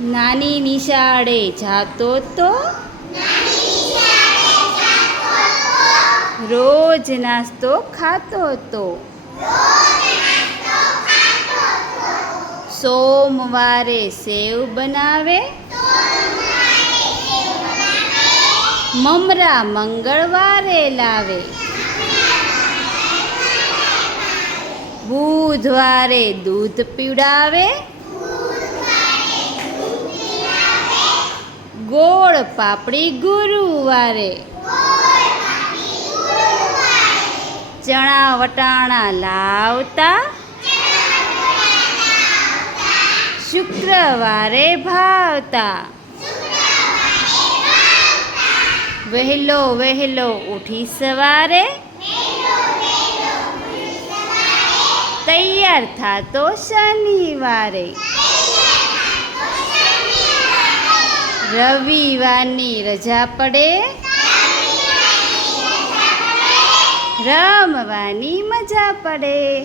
નાની નિશાળે જાતો તો? રોજ નાસ્તો ખાતો તો? સોમવારે સેવ બનાવે? મમરા મંગળવારે લાવે? બુધવારે દૂધ પીવડાવે? પાપડી ગુરુવારે. ચણા વટાણા લાવતા. શુક્રવારે ભાવતા. વહેલો વહેલો ઉઠી સવારે. તૈયાર થાતો શનિવારે. રવિવારની રજા પડે. રમવાની મજા પડે.